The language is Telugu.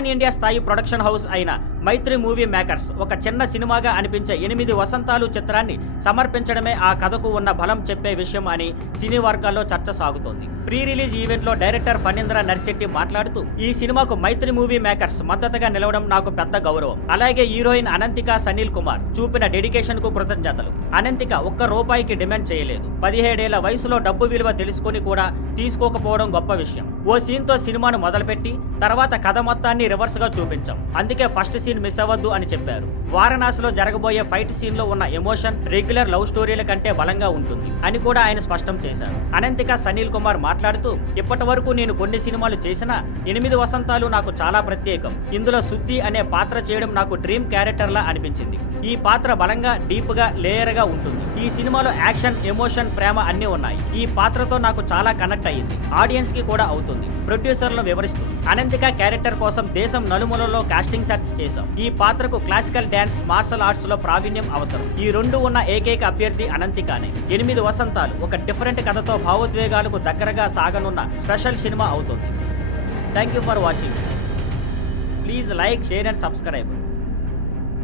పాన్ ఇండియా స్థాయి ప్రొడక్షన్ హౌస్ అయిన మైత్రి మూవీ మేకర్స్ ఒక చిన్న సినిమాగా అనిపించే 8 వసంతాలు చిత్రాన్ని సమర్పించడమే ఆ కథకు ఉన్న బలం చెప్పే విషయం అని సినీ వర్గాల్లో చర్చ సాగుతోంది. ప్రీ రిలీజ్ ఈవెంట్ లో డైరెక్టర్ ఫణీంద్ర నర్శెట్టి మాట్లాడుతూ, ఈ సినిమాకు మైత్రి మూవీ మేకర్స్ మద్దతుగా నిలవడం నాకు పెద్ద గౌరవం. అలాగే హీరోయిన్ అనంతిక, సనీల్ కుమార్ చూపిన డెడికేషన్ కు కృతజ్ఞతలు. అనంతిక ఒక్క రూపాయికి డిమాండ్ చేయలేదు. 17 ఏళ్ల వయసులో డబ్బు విలువ తెలుసుకుని కూడా తీసుకోకపోవడం గొప్ప విషయం. ఓ సీన్ తో సినిమాను మొదలుపెట్టి తర్వాత కథ మొత్తాన్ని రివర్స్ గా చూపించాం. అందుకే ఫస్ట్ సీన్ మిస్ అవ్వద్దు అని చెప్పారు. వారణాసిలో జరగబోయే ఫైట్ సీన్ లో ఉన్న ఎమోషన్ రెగ్యులర్ లవ్ స్టోరీల కంటే బలంగా ఉంటుంది అని కూడా ఆయన స్పష్టం చేశారు. అనంతిక, సనీల్ కుమార్ మాట్లాడుతూ, ఇప్పటి వరకు నేను కొన్ని సినిమాలు చేసినా 8 వసంతాలు నాకు చాలా ప్రత్యేకం. ఇందులో శుద్ధి అనే పాత్ర చేయడం నాకు డ్రీమ్ క్యారెక్టర్ లా అనిపించింది. ఈ పాత్ర బలంగా, డీప్ గా, లేయర్ గా ఉంటుంది. ఈ సినిమాలో యాక్షన్, ఎమోషన్, ప్రేమ అన్ని ఉన్నాయి. ఈ పాత్రతో నాకు చాలా కనెక్ట్ అయ్యింది. ఆడియన్స్ కి కూడా అవుతుంది. ప్రొడ్యూసర్లు వివరిస్తూ, అనంతిక క్యారెక్టర్ కోసం దేశం నలుమూలలో కాస్టింగ్ సెర్చ్ చేశాం. ఈ పాత్రకు క్లాసికల్ డాన్స్, మార్షల్ ఆర్ట్స్ లో ప్రావీణ్యం అవసరం. ఈ రెండు ఉన్న ఏకైక అభ్యర్థి అనంతికానే. 8 వసంతాలు ఒక డిఫరెంట్ కథతో భావోద్వేగాలకు దగ్గరగా సాగనున్న స్పెషల్ సినిమా అవుతుంది. Thank you for watching. Please like, share and subscribe.